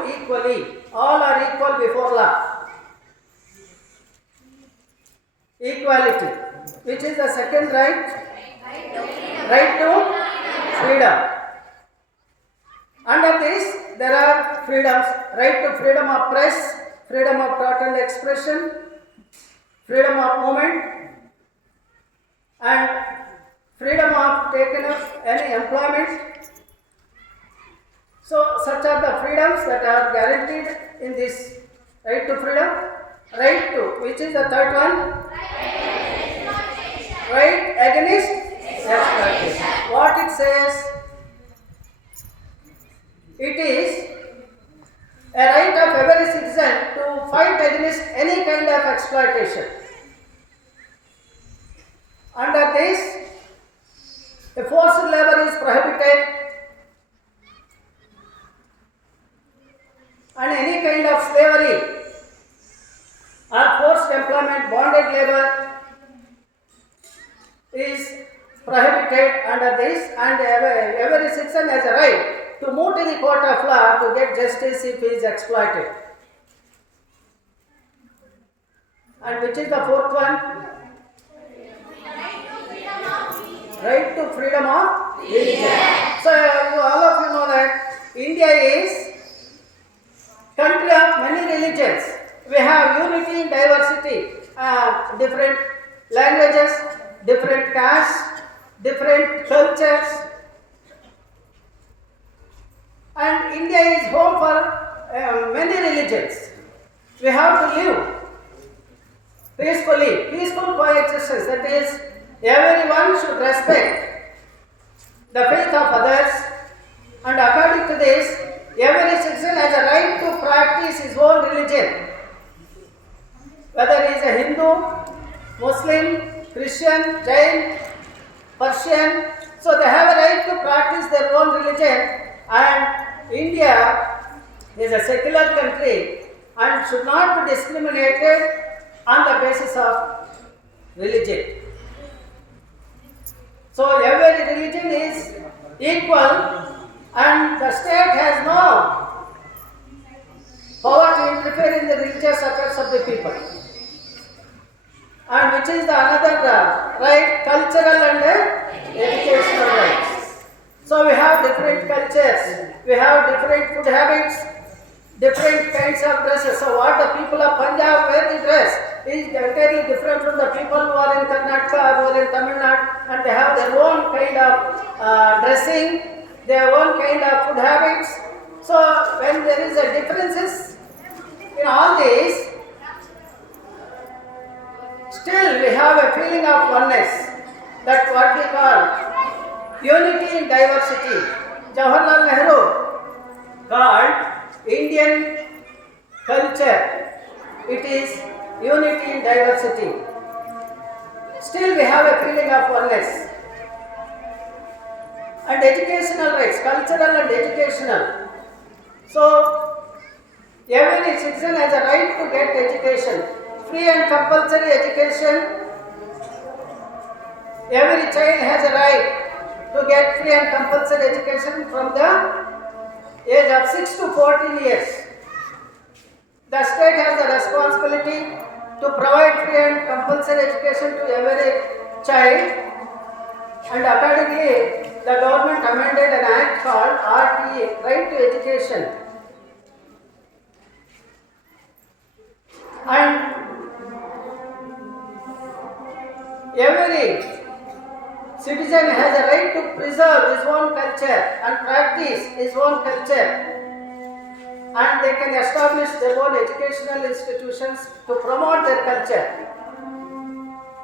equally. All are equal before law. Equality. Which is the second right? Right to freedom. Under this, there are freedoms. Right to freedom of press, freedom of thought and expression, freedom of movement, and freedom of taking up any employment. So, such are the freedoms that are guaranteed in this right to freedom. Right to, which is the third one? Right against exploitation. What it says? It is a right of every citizen to fight against any kind of exploitation. Under this, a forced labor is prohibited, and any kind of slavery or forced employment, bonded labor is prohibited under this, and every citizen has a right to move to the court of law to get justice if he is exploited. And which is the fourth one? Right to freedom of religion. So all of you know that India is country of many religions. We have unity in diversity, different languages, different castes, different cultures. And India is home for many religions. We have to live peacefully, peaceful coexistence. That is, everyone should respect the faith of others, and according to this, every citizen has a right to practice his own religion. Whether he is a Hindu, Muslim, Christian, Jain, Persian, so they have a right to practice their own religion. And India is a secular country and should not be discriminated on the basis of religion. So every religion is equal, and the state has no power to interfere in the religious affairs of the people. And which is the another right, cultural and educational rights. So we have different cultures, we have different food habits, different kinds of dresses. So what the people of Punjab wear the dress is entirely different from the people who are in Karnataka or who are in Tamil Nadu, and they have their own kind of dressing, their own kind of food habits. So when there is a differences in all these, still we have a feeling of oneness. That's what we call unity in diversity. Jawaharlal Nehru called Indian culture, it is unity in diversity. Still we have a feeling of oneness. And educational rights, cultural and educational. So every citizen has a right to get education, free and compulsory education. Every child has a right to get free and compulsory education from the age of 6 to 14 years. The state has the responsibility to provide free and compulsory education to every child, and accordingly the government amended an act called RTE, Right to Education. And every citizen has a right to preserve his own culture and practice his own culture, and they can establish their own educational institutions to promote their culture.